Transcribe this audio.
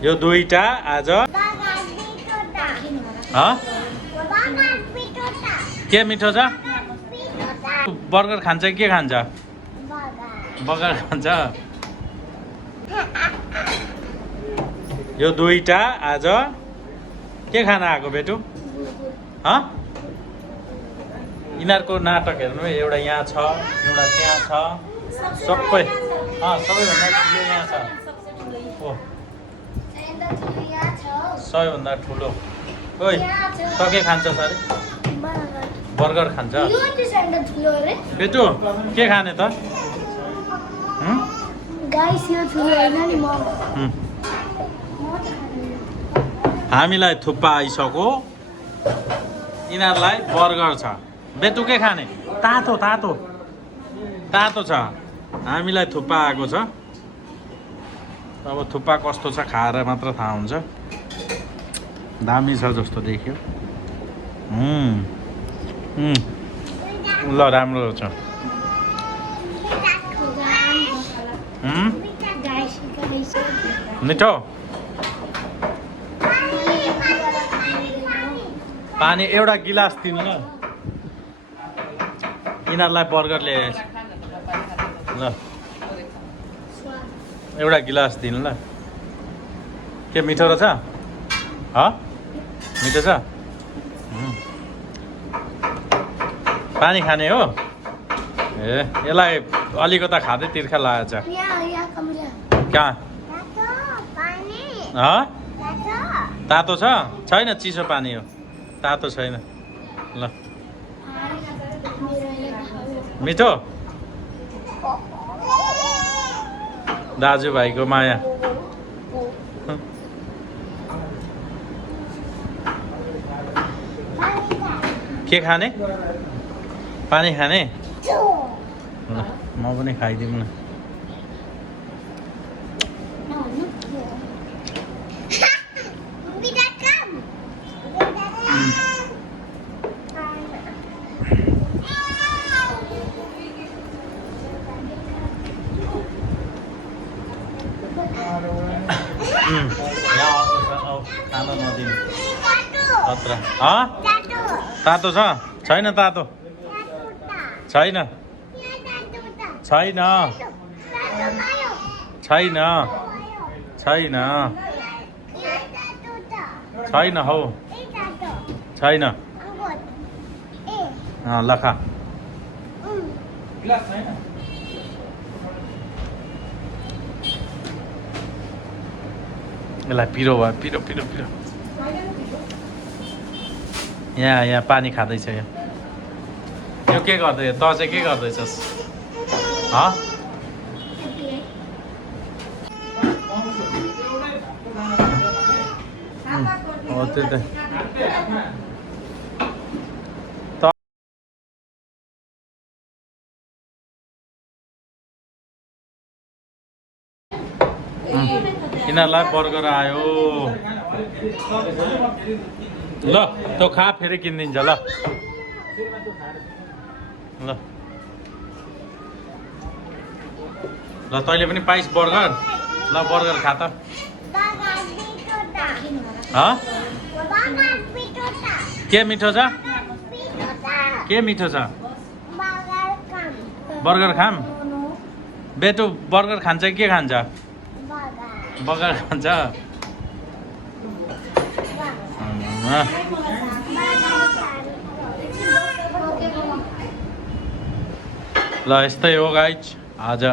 यो दुईटा आज के मिठो छ? बर्गर खान्छ कि के खान्छ? बर्गर खान्छ। यो दुईटा आज के खान आएको बेटु? यिनीहरूको नाटक हेर्नु, एउटा यहाँ छ, एउटा त्यहाँ छ, सबै सबैभन्दा ठुलो यहाँ छ। ओ सबैभन्दा ठुलो। ओइ त के खान्छ सर? बर्गर खान्छ। बेटु के खाने त? हामीलाई थुक्पा आइसक्यो, यिनीहरूलाई बर्गर छ। बेटु के खाने? तातो तातो तातो छ। हामीलाई थुक्पा आएको छ। अब थुक्पा कस्तो छ खाएर मात्र थाहा हुन्छ। दामी छ जस्तो देख्यो। ल राम्रो छ। मिठो पानी एउटा गिलास दिनु ल। यिनीहरूलाई बर्गर ल्याएछ। ल एउटा गिलास दिनु ल। के मिठो रहेछ? मिठो छ? पानी खाने हो? ए यसलाई अलिकता खाँदै तिर्खा लागेछ। कहाँ? तातो छ? छैन, चिसो पानी हो, तातो छैन। ल मिठो? दाजुभाइको माया। के खाने? पानी खाने? ल म पनि खाइदिउँ न। खाना नदिनु खतरा। तातो छ? छैन तातो, छैन छैन छैन छैन छैन हौ, छैन। ल खा। यसलाई पिरो भयो, पिरो पिरो पिरो। यहाँ पानी खाँदैछ। यो के गर्दै? त चाहिँ के गर्दैछस्? हो त्यो त। यिनीहरूलाई बर्गर आयो। ल तँ खा, फेरि किनिदिन्छ। ल ल ल तैँले पनि पाइस् बर्गर। ल बर्गर खा त। के मिठो छ? के मिठो छ? बर्गर खाम? बेटु बर्गर खान्छ कि के खान्छ? बर्गर खान्छ। ल यस्तै हो गाइज आज।